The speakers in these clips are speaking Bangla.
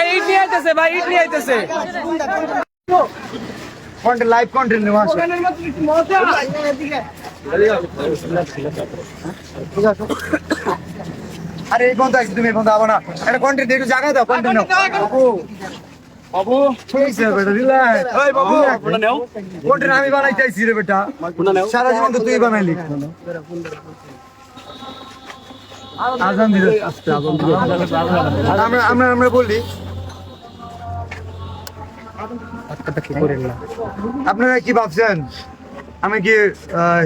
এই ইট নিয়ে আইতেছে ভাই ইট নিয়ে আইতেছে কন্টেন্ট লাইভ কন্টেন্ট নেওয়া আছে আরে এই বন্ধু তুমি এই বন্ধু আবো না এটা কন্টেন্ট একটু জায়গা দাও কন্টেন্ট নাও বাবু আমি বানাইতে আইছি রে বেটা সারা জীবন তো তুই বানাইলি আজান দিলে আস্তে আজান দিলে আমরা আমরা আমরা বলি। আপনারা কি ভাবছেন? আমি কি আহ,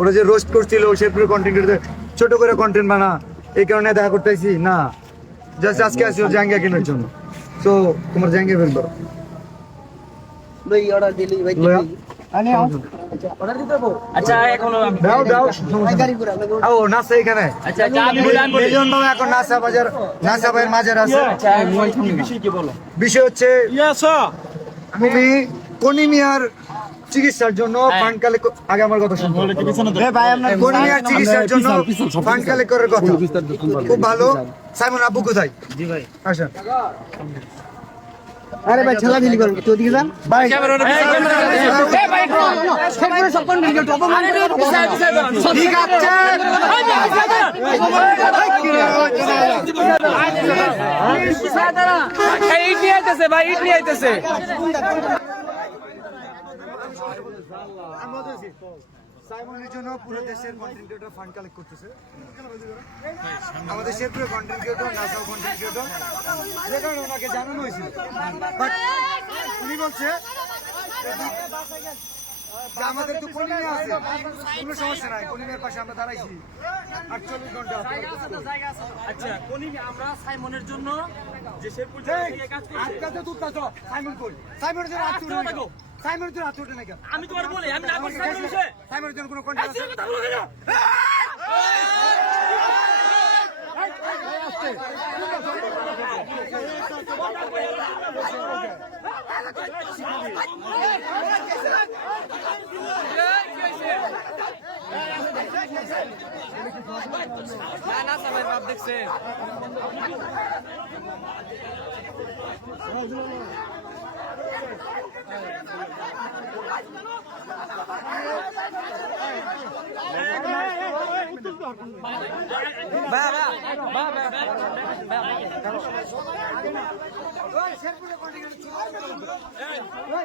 ওরা যে রোস্ট করছিল শেরপুরের কন্টেন্ট ছোট করে কন্টেন্ট বানা এই কারণে দেখা করতেছি? না। জাস্ট আজকে আসি ওর জাঙ্গা কেনার জন্য। তো তোমার জাঙ্গা ফেলব। আচ্ছা এখনও দাও দাও। ও নাচে এখানে। আচ্ছা বাবা এখন নাসা বাজার নাসা ভাইয়ের মাজার আছে। আচ্ছা বিষয় কি বলো? বিষয় হচ্ছে কনিমিয়ার চিকিৎসার জন্য ফান্ড কালেক্ট আগে আমার কথা শুনুন কনিমিয়ার চিকিৎসার জন্য ফান্ড কালেক্ট করার কথা। খুব ভালো। সাইমন আব্বু কোথায়? জি ভাই। আসেন। আরে ভাই ছেলা দিলি করেন তুই ওদিকে যান। ভাই মানে ঠিক আছে। ইট নিয়ে আইতেছে ভাই ইট নিয়ে আইতেছে। সাইমনের জন্য পুরো দেশের কন্টেন্ট ক্রিয়েটর ফান্ড কালেক্ট করতেছে। আমাদের শেরপুরে কন্টেন্ট ক্রিয়েটর নাসাও কন্টেন্ট ক্রিয়েটর যে কারণে ওনাকে জানানো হয়েছিল। বাট উনি বলছে আমাদের তো কলিমে আছে কোনো সমস্যা নাই কলিমের পাশে আমরা দাঁড়াইছি। আটচল্লিশ ঘণ্টা আচ্ছা কোনি আমরা সাইমনের জন্য যে শেরপুর আটকাতে তুই তাছো, সাইমন কই? সাইমনের জন্য নাকি? সাইমনের জন্য হাত উঠে নাকি? আমি তোমার বলি আমি না করছি সাইমনের বিষয়ে সাইমনের জন্য কোনো content আছে? না না সবাই বাপ দেখছে ওই,